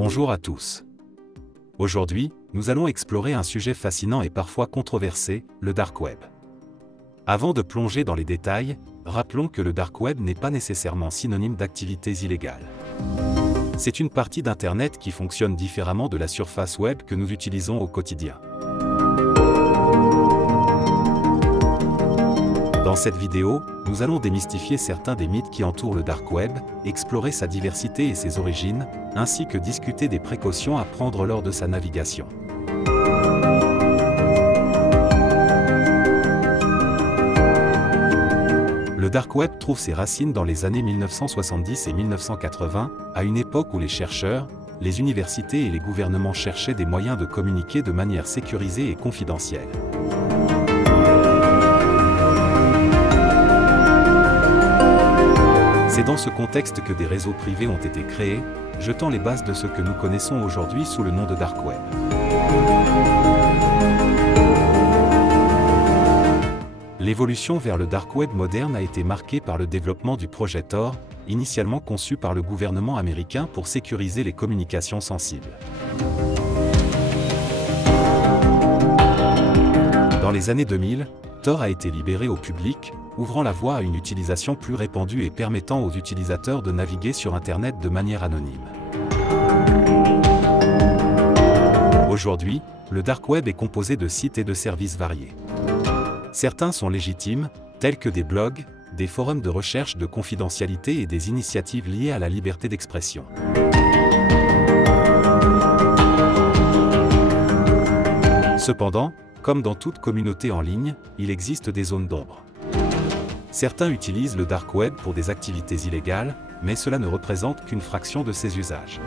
Bonjour à tous. Aujourd'hui, nous allons explorer un sujet fascinant et parfois controversé, le Dark Web. Avant de plonger dans les détails, rappelons que le Dark Web n'est pas nécessairement synonyme d'activités illégales. C'est une partie d'Internet qui fonctionne différemment de la surface web que nous utilisons au quotidien. Dans cette vidéo, nous allons démystifier certains des mythes qui entourent le Dark Web, explorer sa diversité et ses origines, ainsi que discuter des précautions à prendre lors de sa navigation. Le Dark Web trouve ses racines dans les années 1970 et 1980, à une époque où les chercheurs, les universités et les gouvernements cherchaient des moyens de communiquer de manière sécurisée et confidentielle. C'est dans ce contexte que des réseaux privés ont été créés, jetant les bases de ce que nous connaissons aujourd'hui sous le nom de Dark Web. L'évolution vers le Dark Web moderne a été marquée par le développement du projet Tor, initialement conçu par le gouvernement américain pour sécuriser les communications sensibles. Dans les années 2000, Tor a été libéré au public, ouvrant la voie à une utilisation plus répandue et permettant aux utilisateurs de naviguer sur Internet de manière anonyme. Aujourd'hui, le Dark Web est composé de sites et de services variés. Certains sont légitimes, tels que des blogs, des forums de recherche de confidentialité et des initiatives liées à la liberté d'expression. Cependant, comme dans toute communauté en ligne, il existe des zones d'ombre. Certains utilisent le Dark Web pour des activités illégales, mais cela ne représente qu'une fraction de ses usages.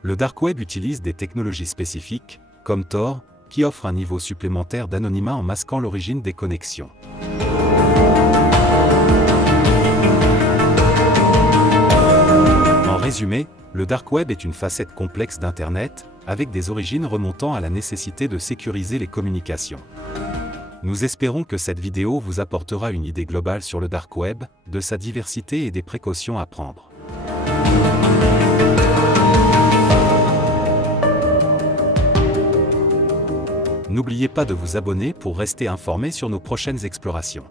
Le Dark Web utilise des technologies spécifiques, comme Tor, qui offre un niveau supplémentaire d'anonymat en masquant l'origine des connexions. En résumé, le Dark Web est une facette complexe d'Internet, avec des origines remontant à la nécessité de sécuriser les communications. Nous espérons que cette vidéo vous apportera une idée globale sur le Dark Web, de sa diversité et des précautions à prendre. N'oubliez pas de vous abonner pour rester informé sur nos prochaines explorations.